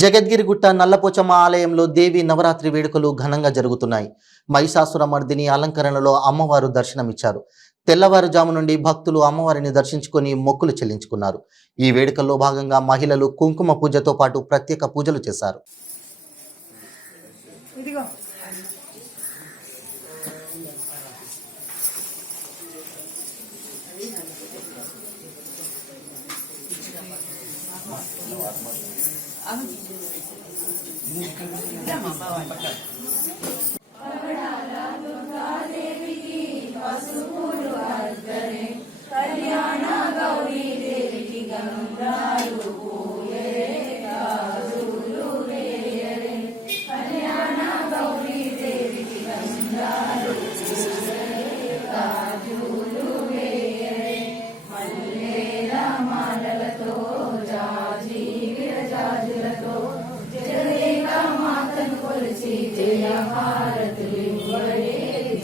జగద్గిరిగుట్ట నల్లపోచమ్మ ఆలయంలో దేవి నవరాత్రి వేడుకలు ఘనంగా జరుగుతున్నాయి. మహిషాసుర మర్దిని అలంకరణలో అమ్మవారు దర్శనమిచ్చారు. తెల్లవారుజాము నుండి భక్తులు అమ్మవారిని దర్శించుకొని మొక్కులు చెల్లించుకున్నారు. ఈ వేడుకల్లో భాగంగా మహిళలు కుంకుమ పూజతో పాటు ప్రత్యేక పూజలు చేశారు.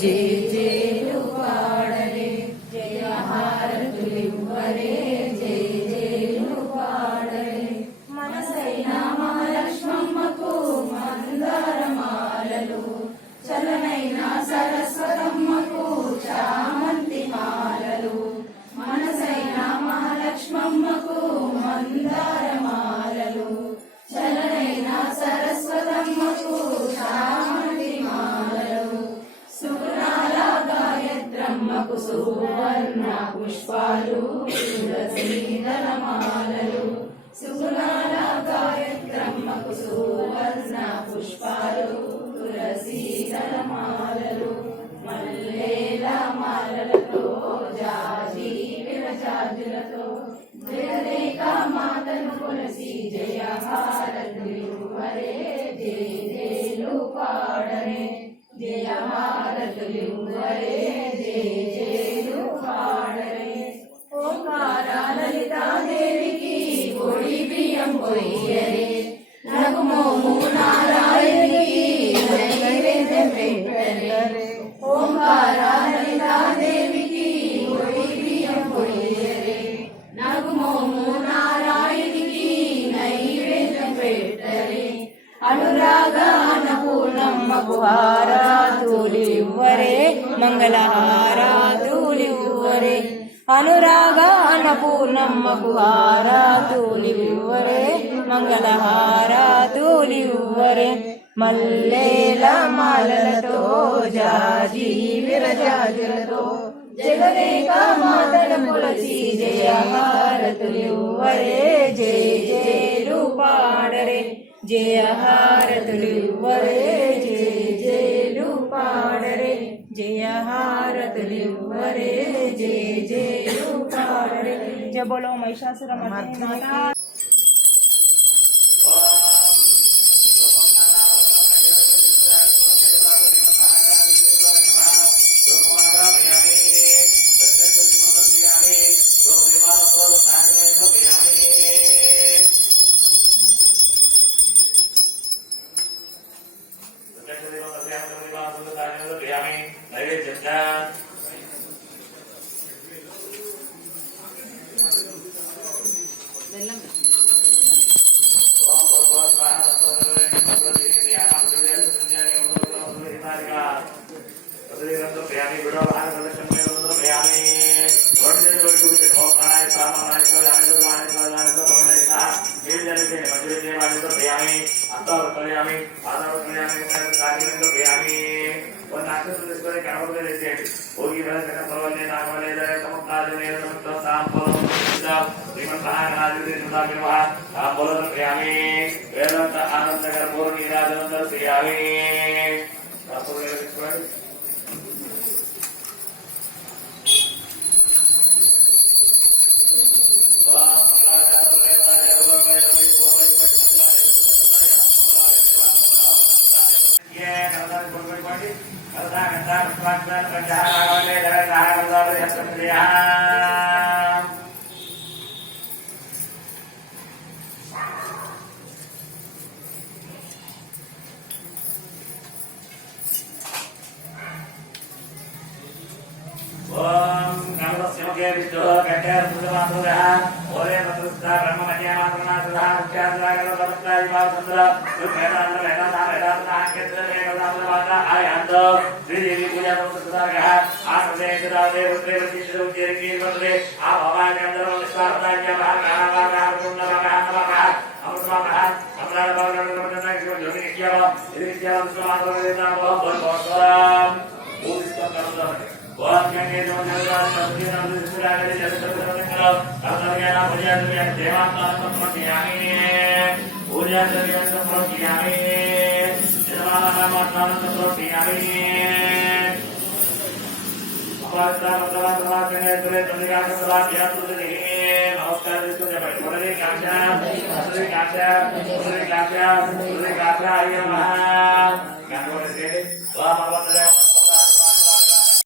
జయ జయలు పాడరే జయ హారతులివ్వరే జయ జయలు పాడరే మనసైన మహాలక్ష్మమ్మకు మందారమాలలు చలనైన సరస్వతమ్మకు చామంతి మాలలు మనసైన మహాలక్ష్మమ్మకు మందారమాలలు చలనైన సరస్వతమ్మకు చామంతి మాలలు సుగుణాల గాయత్రమ్మకు సువర్ణ పుష్పాలు తులసీదళ మాలలు సుగుణాల గాయత్రమ్మకు సువర్ణ పుష్పాలు తులసీదళ మాలలు మల్లేల మాలలతో జాజి విరజాజులతో జయరేఖ మాతను కొలసి జయ హారతులివ్వరే జయ జయలు పాడరే జయ హారతులివ్వరే జయ జయలు పాడరే ఓంకార లలితాదేవికి పొడి బియ్యం పొయ్యరే నగుమోము నారాయణికి నైవేద్యం పెట్టరే ఓంకార లలితాదేవికి పొడి బియ్యం పొయ్యరే నగుమోము నారాయణికి నైవేద్యం పెట్టరే అనురాగ అన్నపూర్ణమ్మకు హారతులివ్వరే మంగళహారతులివ్వరే అనురాగ అన్నపూర్ణమ్మకు హారతులివ్వరే మంగళహారతులివ్వరే మల్లేల మాలలతో జాజి విరజాజులతో జగదేక మాతను కొలసి జయ హారతులివ్వరే జయ జయలు పాడరే జయ హారతులివ్వరే జయ జయలు పాడరే జయ హారతులివ్వరే జయ జయలు పాడరే జయ బోలో మహిషాసుర మర్దిని మాతా ओम नमः शिवाय विष्णु कंठे रुद्रमातुरः ओरे Namaskar.